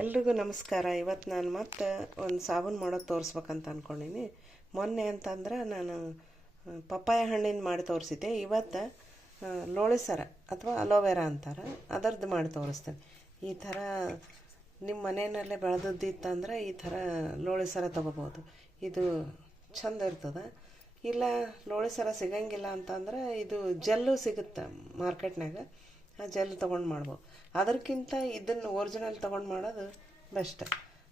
ಎಲ್ರಿಗೂ ನಮಸ್ಕಾರ. ಇವತ್ತು ನಾನು ಮತ್ತೆ ಒಂದು ಸಾಬೂನು ಮಾಡೋದು ತೋರಿಸ್ಬೇಕಂತ ಅಂದ್ಕೊಂಡೀನಿ ಮೊನ್ನೆ ಅಂತಂದ್ರೆ ನಾನು ಪಪ್ಪಾಯ ಹಣ್ಣಿನ ಮಾಡಿ ತೋರಿಸಿದ್ದೆ. ಇವತ್ತು ಲೋಳಿಸರ ಲೋಳೆ ಸರ ಅಥವಾ ಅಲೋವೆರಾ ಅಂತಾರೆ. ಅದರದ್ದು ಮಾಡಿ ತೋರಿಸ್ತೇನೆ. ಈ ಥರ ನಿಮ್ಮ ಮನೆಯಲ್ಲೇ ಬೆಳೆದಿದ್ದಿತ್ತಂದ್ರೆ ಈ ಥರ ಲೋಳೆ ಸರ ತೊಗೋಬೋದು ಇದು ಚಂದ ಇರ್ತದೆ. ಇಲ್ಲ, ಲೋಳೆ ಸರ ಸಿಗಂಗಿಲ್ಲ ಅಂತಂದ್ರೆ ಇದು ಜೆಲ್ಲು ಸಿಗುತ್ತೆ ಮಾರ್ಕೆಟ್ನಾಗ ಜೆಲ್ ತೊಗೊಂಡು ಮಾಡ್ಬೋದು. ಅದಕ್ಕಿಂತ ಇದನ್ನು ಒರಿಜಿನಲ್ ತೊಗೊಂಡು ಮಾಡೋದು ಬೆಸ್ಟ್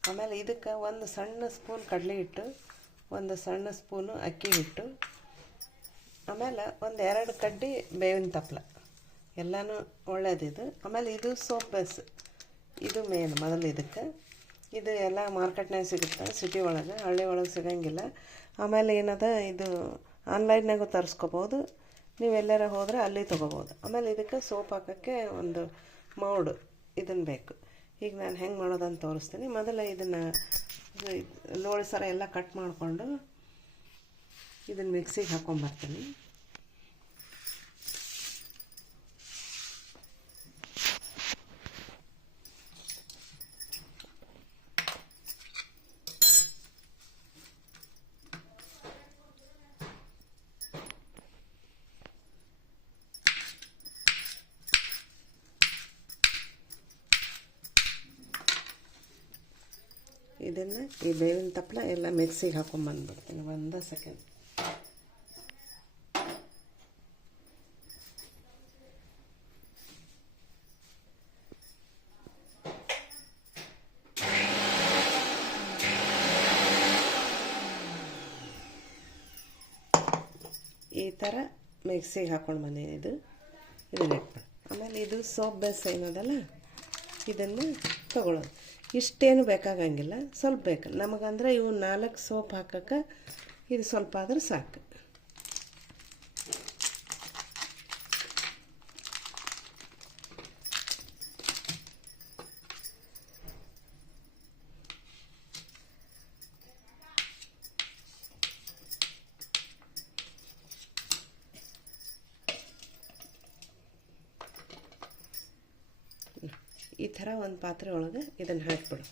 ಆಮೇಲೆ ಇದಕ್ಕೆ ಒಂದು ಸಣ್ಣ ಸ್ಪೂನ್ ಕಡಲೆ ಹಿಟ್ಟು, ಒಂದು ಸಣ್ಣ ಸ್ಪೂನು ಅಕ್ಕಿ ಹಿಟ್ಟು, ಆಮೇಲೆ ಒಂದು ಎರಡು ಕಡ್ಡಿ ಬೇವಿನ ತಪ್ಪಲ ಎಲ್ಲನೂ ಒಳ್ಳೇದಿದು ಆಮೇಲೆ ಇದು ಸೋಪ್ ಬೇಸ್ ಇದು ಮೇನ್ ಮೊದಲು ಇದಕ್ಕೆ. ಇದು ಎಲ್ಲ ಮಾರ್ಕೆಟ್ನಾಗ ಸಿಗುತ್ತೆ ಸಿಟಿ ಒಳಗೆ, ಹಳ್ಳಿ ಒಳಗೆ ಸಿಗೋಂಗಿಲ್ಲ. ಆಮೇಲೆ ಏನದ ಇದು ಆನ್ಲೈನ್ನಾಗೂ ತರಿಸ್ಕೋಬೋದು. ನೀವು ಎಲ್ಲಾರ ಹೋದ್ರೆ ಅಲ್ಲಿ ತೊಗೋಬೋದು ಆಮೇಲೆ ಇದಕ್ಕೆ ಸೋಪ್ ಹಾಕೋಕ್ಕೆ ಒಂದು ಮೌಡ್ ಇದನ್ನು ಬೇಕು. ಈಗ ನಾನು ಹೆಂಗೆ ಮಾಡೋದಂತ ತೋರಿಸ್ತೀನಿ. ಮೊದಲು ಇದನ್ನು ಲೋಳಿ ಸರ ಎಲ್ಲ ಕಟ್ ಮಾಡಿಕೊಂಡು ಇದನ್ನು ಮಿಕ್ಸಿಗೆ ಹಾಕ್ಕೊಂಬರ್ತೀನಿ ಇದನ್ನು ಈ ಬೇವಿನ ತಪ್ಪಲ ಎಲ್ಲ ಮಿಕ್ಸಿಗೆ ಹಾಕೊಂಬಂದ್ಬಿಡ್ತೀನಿ ಒಂದು ಸೆಕೆಂಡ್ ಈ ಥರ ಮಿಕ್ಸಿಗೆ ಹಾಕೊಂಡು ಮನೆ ಇದು. ಇದನ್ನ ಆಮೇಲೆ ಇದು ಸೋಪ್ ಬೇಸ್ ಏನದಲ್ಲ ಇದನ್ನು ತಗೊಳ್ಳೋದು ಇಷ್ಟೇನು ಬೇಕಾಗಂಗಿಲ್ಲ. ಸ್ವಲ್ಪ ಬೇಕು. ನಮಗಂದ್ರೆ ಇವು ನಾಲ್ಕು ಸೋಪ್ ಹಾಕಕ್ಕೆ ಇದು ಸ್ವಲ್ಪ ಆದ್ರೆ ಸಾಕು. ಈ ಥರ ಒಂದು ಪಾತ್ರೆ ಒಳಗೆ ಇದನ್ನು ಹಾಕಿಬಿಡು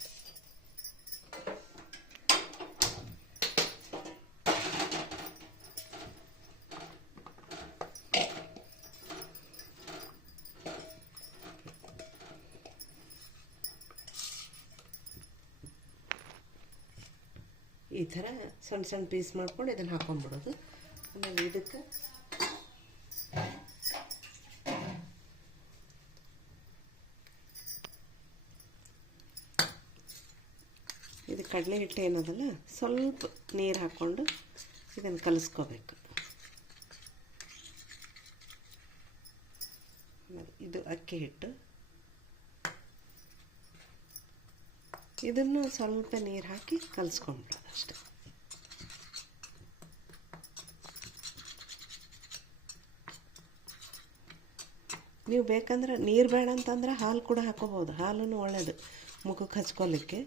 ಈ ಥರ ಸಣ್ಣ ಸಣ್ಣ ಪೀಸ್ ಮಾಡ್ಕೊಂಡು ಇದನ್ನು ಹಾಕೊಂಡ್ಬಿಡೋದು. ಆಮೇಲೆ ಇದಕ್ಕೆ ಇದು ಕಡಲೆ ಹಿಟ್ಟು ಏನದಲ್ಲ ಸ್ವಲ್ಪ ನೀರು ಹಾಕ್ಕೊಂಡು ಇದನ್ನು ಕಲಿಸ್ಕೋಬೇಕು. ಇದು ಅಕ್ಕಿ ಹಿಟ್ಟು. ಇದನ್ನು ಸ್ವಲ್ಪ ನೀರು ಹಾಕಿ ಕಲಿಸ್ಕೊಂಡ್ಬಿಡೋದು ಅಷ್ಟೆ. ನೀವು ಬೇಕಂದ್ರೆ ನೀರು ಬೇಡ ಅಂತಂದ್ರೆ ಹಾಲು ಕೂಡ ಹಾಕೋಬೋದು ಹಾಲು ಒಳ್ಳೇದು ಮುಖಕ್ಕೆ ಹಚ್ಕೊಲಿಕ್ಕೆ.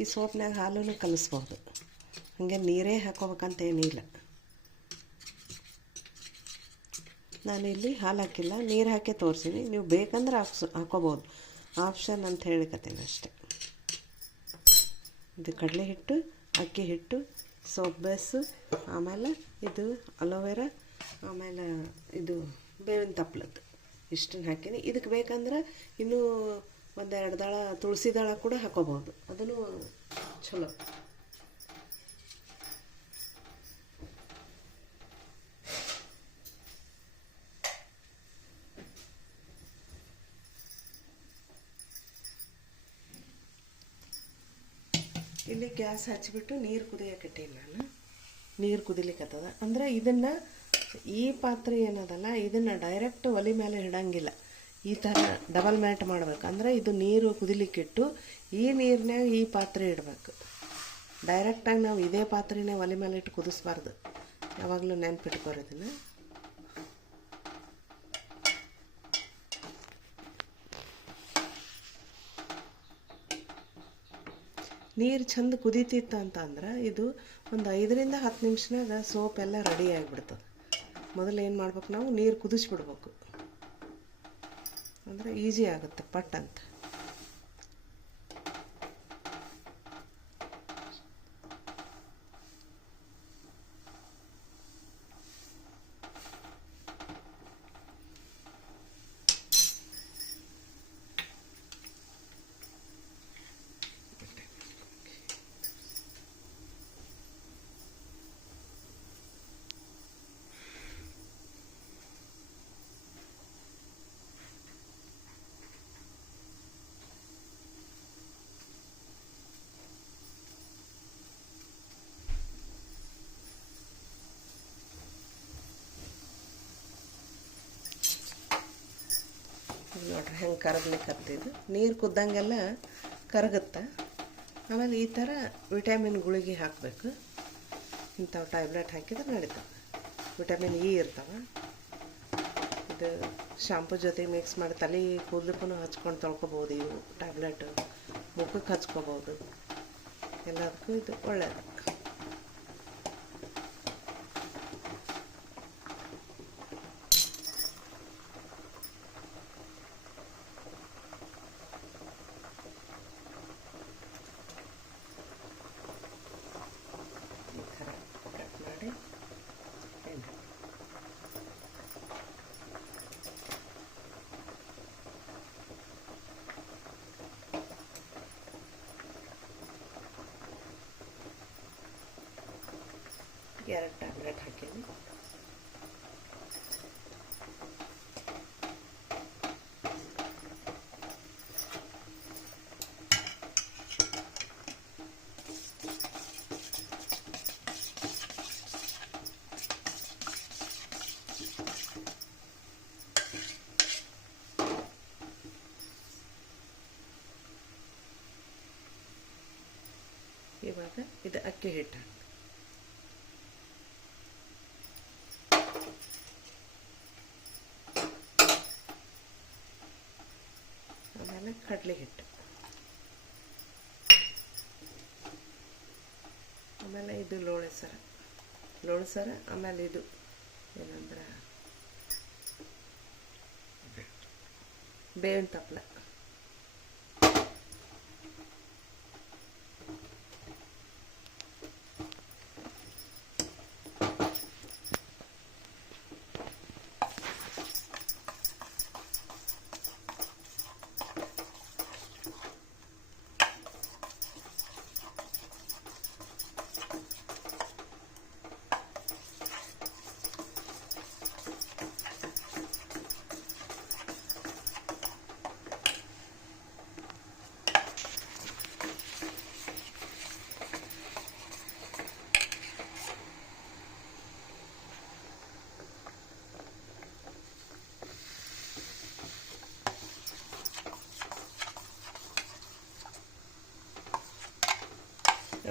ಈ ಸೋಪ್ನಾಗ ಹಾಲನ್ನು ಕಲಿಸ್ಬೋದು. ಹಾಗೆ ನೀರೇ ಹಾಕೋಬೇಕಂತ ಏನಿಲ್ಲ ನಾನು ಇಲ್ಲಿ ಹಾಲು ಹಾಕಿಲ್ಲ, ನೀರು ಹಾಕಿ ತೋರಿಸೀನಿ. ನೀವು ಬೇಕಂದ್ರೆ ಹಾಕ್ಸ್ ಹಾಕೋಬೋದು. ಆಪ್ಷನ್ ಅಂತ ಹೇಳಿಕತ್ತೀನಿ ಅಷ್ಟೆ. ಇದು ಕಡಲೆ ಹಿಟ್ಟು, ಅಕ್ಕಿ ಹಿಟ್ಟು, ಸೋಪ್ ಬೇಸು ಆಮೇಲೆ ಇದು ಅಲೋವೆರಾ, ಆಮೇಲೆ ಇದು ಬೇವಿನ ತಪ್ಪಲದ್ದು ಇಷ್ಟನ್ನು ಹಾಕೀನಿ. ಇದಕ್ಕೆ ಬೇಕಂದ್ರೆ ಇನ್ನೂ ಒಂದೆರಡು ದಳ, ತುಳಸಿ ದಳ ಕೂಡ ಹಾಕೋಬಹುದು. ಅದನ್ನು ಚಲೋ. ಇಲ್ಲಿ ಗ್ಯಾಸ್ ಹಚ್ಚಿಬಿಟ್ಟು ನೀರು ಕುದಿಯಕಟ್ಟೀನಿ ನಾನು. ನೀರು ಕುದಿಲಿಕ್ಕತ್ತದ ಅಂದ್ರೆ ಇದನ್ನು ಈ ಪಾತ್ರೆ ಏನದಲ್ಲ, ಇದನ್ನು ಡೈರೆಕ್ಟ್ ಒಲೆ ಮೇಲೆ ಇಡಂಗಿಲ್ಲ. ಈ ಥರ ಡಬಲ್ ಮ್ಯಾಟ್ ಮಾಡ್ಬೇಕು. ಅಂದ್ರೆ ಇದು ನೀರು ಕುದಿಲಿಕ್ಕಿಟ್ಟು ಈ ನೀರಿನಾಗ ಈ ಪಾತ್ರೆ ಇಡಬೇಕು. ಡೈರೆಕ್ಟಾಗಿ ನಾವು ಇದೇ ಪಾತ್ರೆನೇ ಒಲೆ ಮೇಲೆ ಇಟ್ಟು ಕುದಿಸ್ಬಾರ್ದು. ಯಾವಾಗಲೂ ನೆನ್ಪಿಟ್ಕೋರಿ ಇದನ್ನು ನೀರು ಚಂದ ಕುದೀತಿತ್ತು ಅಂತಂದ್ರೆ ಇದು ಒಂದು ಐದರಿಂದ ಹತ್ತು ನಿಮಿಷನಾಗ ಸೋಪ್ ಎಲ್ಲ ರೆಡಿ ಆಗಿಬಿಡ್ತದೆ. ಮೊದಲು ಏನು ಮಾಡ್ಬೇಕು ನಾವು? ನೀರು ಕುದಿಸ್ಬಿಡ್ಬೇಕು. ಅಂದರೆ ಈಸಿ ಆಗುತ್ತೆ ಪಟ್ ಅಂತ. ಕರಗ್ಲಿಕ್ಕೆ ನೀರು ಕುದ್ದಂಗೆಲ್ಲ ಕರಗುತ್ತೆ. ಆಮೇಲೆ ಈ ಥರ ವಿಟಮಿನ್ ಗುಳಿಗೆ ಹಾಕಬೇಕು. ಇಂಥವು ಟ್ಯಾಬ್ಲೆಟ್ ಹಾಕಿದ್ರೆ ನಡೀತವೆ ವಿಟಮಿನ್ ಇ ಇರ್ತವೆ. ಇದು ಶಾಂಪು ಜೊತೆ ಮಿಕ್ಸ್ ಮಾಡಿ ತಲೆ ಕೂದಲಕ್ಕೂ ಹಚ್ಕೊಂಡು ತೊಳ್ಕೊಬೋದು ಇವು. ಟ್ಯಾಬ್ಲೆಟ್ ಮುಖಕ್ಕೆ ಹಚ್ಕೋಬೋದು. ಎಲ್ಲದಕ್ಕೂ ಇದು ಒಳ್ಳೆಯದು ಈ ಥರ ಕಟ್ ಮಾಡಿ ಎಣ್ಣೆ ಎರಡು ಟ್ಯಾಬ್ಲೆಟ್ ಹಾಕೀನಿ ಇವಾಗ ಇದು ಅಕ್ಕಿ ಹಿಟ್ಟು ಹಾಕ್ತೀನಿ. ಆಮೇಲೆ ಕಡಲೆ ಹಿಟ್ಟು. ಆಮೇಲೆ ಇದು ಲೋಳೆ ಸರ. ಲೋಳೆ ಸರ ಆಮೇಲೆ ಇದು ಏನಂದ್ರೆ ಬೇವಿನ ತಪ್ಪಲ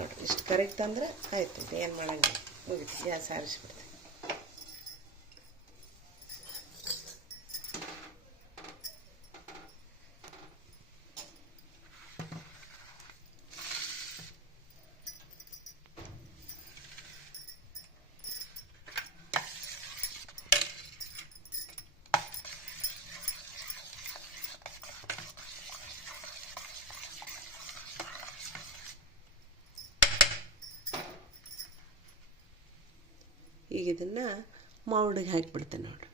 ನೋಡ್ರಿ ಇಷ್ಟು ಕರೆಕ್ಟ್ ಅಂದ್ರೆ ಆಯ್ತು ಏನು ಮಾಡೋಂಗಿಲ್ಲ. ಮುಗಿತು ಗ್ಯಾಸ್ ಆರಿಸ್ಬಿಡ್ತೀನಿ ಈಗ ಇದನ್ನು ಮಾವುಡಿಗೆ ಹಾಕಿಬಿಡ್ತೇನೆ ನೋಡ್ರಿ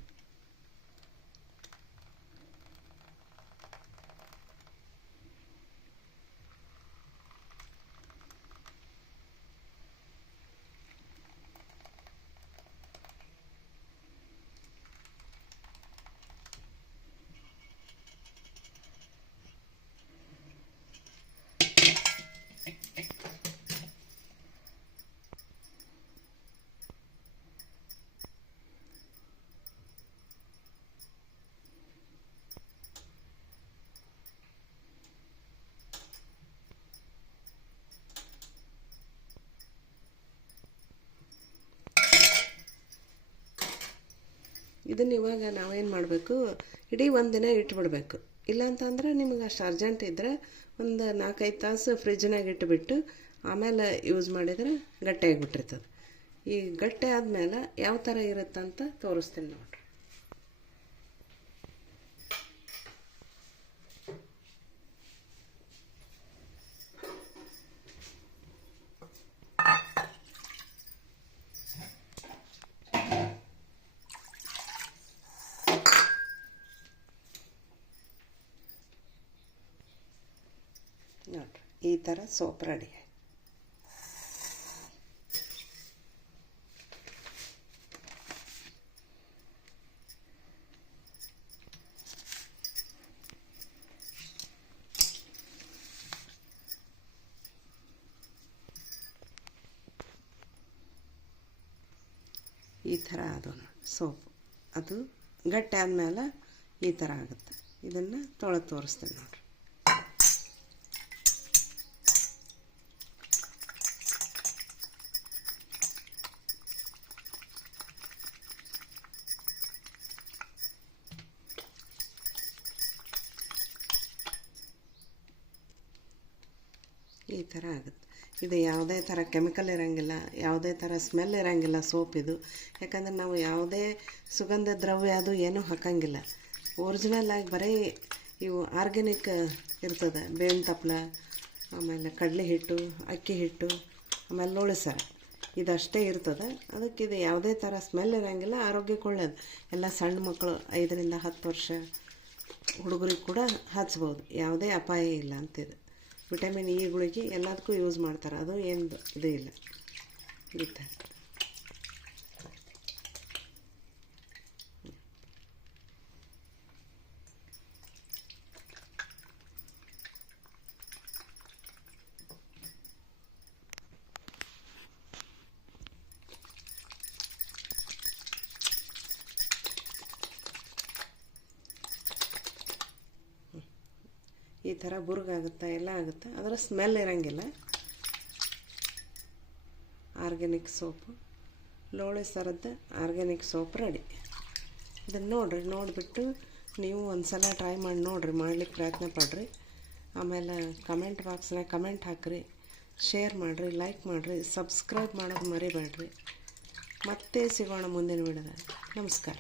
ಇದನ್ನು ಇವಾಗ ನಾವೇನು ಮಾಡಬೇಕು? ಇಡೀ ಒಂದು ದಿನ ಇಟ್ಬಿಡ್ಬೇಕು. ಇಲ್ಲಾಂತಂದ್ರೆ ನಿಮ್ಗೆ ಅಷ್ಟು ಅರ್ಜೆಂಟ್ ಇದ್ದರೆ ಒಂದು ನಾಲ್ಕೈದು ತಾಸು ಫ್ರಿಜ್ನಾಗ ಇಟ್ಬಿಟ್ಟು ಆಮೇಲೆ ಯೂಸ್ ಮಾಡಿದ್ರೆ ಗಟ್ಟಿಯಾಗಿಬಿಟ್ಟಿರ್ತದೆ ಈ ಗಟ್ಟಿ ಆದಮೇಲೆ ಯಾವ ಥರ ಇರುತ್ತಂತ ತೋರಿಸ್ತೀನಿ ನೋಡ್ರಿ ನೋಡ್ರಿ ಈ ಥರ ಸೋಪ್ ರೆಡಿ ಈ ಥರ ಅದು ಸೋಪ್. ಅದು ಗಟ್ಟಿ ಆದಮೇಲೆ ಈ ಥರ ಆಗುತ್ತೆ. ಇದನ್ನು ತೊಳೆದು ತೋರಿಸ್ತೇನೆ ನೋಡಿರಿ. ಈ ಥರ ಆಗುತ್ತೆ. ಇದು ಯಾವುದೇ ಥರ ಕೆಮಿಕಲ್ ಇರೋಂಗಿಲ್ಲ, ಯಾವುದೇ ಥರ ಸ್ಮೆಲ್ ಇರೋಂಗಿಲ್ಲ ಸೋಪ್ ಇದು. ಯಾಕಂದ್ರೆ ನಾವು ಯಾವುದೇ ಸುಗಂಧ ದ್ರವ್ಯ ಅದು ಏನೂ ಹಾಕಂಗಿಲ್ಲ. ಒರಿಜಿನಲ್ ಆಗಿ ಬರೀ ಇವು ಆರ್ಗ್ಯಾನಿಕ್ ಇರ್ತದೆ. ಬೇವಿನ ತಪ್ಪಲ ಆಮೇಲೆ ಕಡಲೆ ಹಿಟ್ಟು, ಅಕ್ಕಿ ಹಿಟ್ಟು, ಆಮೇಲೆ ಲೋಳಿಸರ. ಇದಷ್ಟೇ ಇರ್ತದೆ. ಅದಕ್ಕೆ ಇದು ಯಾವುದೇ ಥರ ಸ್ಮೆಲ್ ಇರೋಂಗಿಲ್ಲ ಆರೋಗ್ಯಕ್ಕೆ ಒಳ್ಳೇದು ಎಲ್ಲ ಸಣ್ಣ ಮಕ್ಕಳು ಐದರಿಂದ ಹತ್ತು ವರ್ಷ ಹುಡುಗರಿಗೆ ಕೂಡ ಹಚ್ಬೋದು ಯಾವುದೇ ಅಪಾಯ ಇಲ್ಲ ಅಂತಿದು. ವಿಟಮಿನ್ ಇ ಗುಳಿಗೆ ಎಲ್ಲದಕ್ಕೂ ಯೂಸ್ ಮಾಡ್ತಾರೆ. ಅದು ಏನು ಇದು ಇಲ್ಲ. ಈ ಈ ಥರ ಬುರುಗಾಗುತ್ತೆ ಎಲ್ಲ ಆಗುತ್ತೆ. ಅದರ ಸ್ಮೆಲ್ ಇರೋಂಗಿಲ್ಲ. ಆರ್ಗ್ಯಾನಿಕ್ ಸೋಪು ಲೋಳೆ ಸರದ್ದು ಆರ್ಗ್ಯಾನಿಕ್ ಸೋಪ್ ರೆಡಿ ಇದನ್ನು ನೋಡಿರಿ, ನೋಡಿಬಿಟ್ಟು ನೀವು ಒಂದು ಸಲ ಟ್ರೈ ಮಾಡಿ ನೋಡಿರಿ ಮಾಡ್ಲಿಕ್ಕೆ ಪ್ರಯತ್ನ ಪಡ್ರಿ. ಆಮೇಲೆ ಕಮೆಂಟ್ ಬಾಕ್ಸ್ನಾಗ ಕಮೆಂಟ್ ಹಾಕಿರಿ. ಶೇರ್ ಮಾಡಿರಿ ಲೈಕ್ ಮಾಡಿರಿ ಸಬ್ಸ್ಕ್ರೈಬ್ ಮಾಡೋದು ಮರಿಬೇಡ್ರಿ ಮತ್ತೆ ಸಿಗೋಣ ಮುಂದಿನ ವಿಡಿಯೋದಾಗ ನಮಸ್ಕಾರ.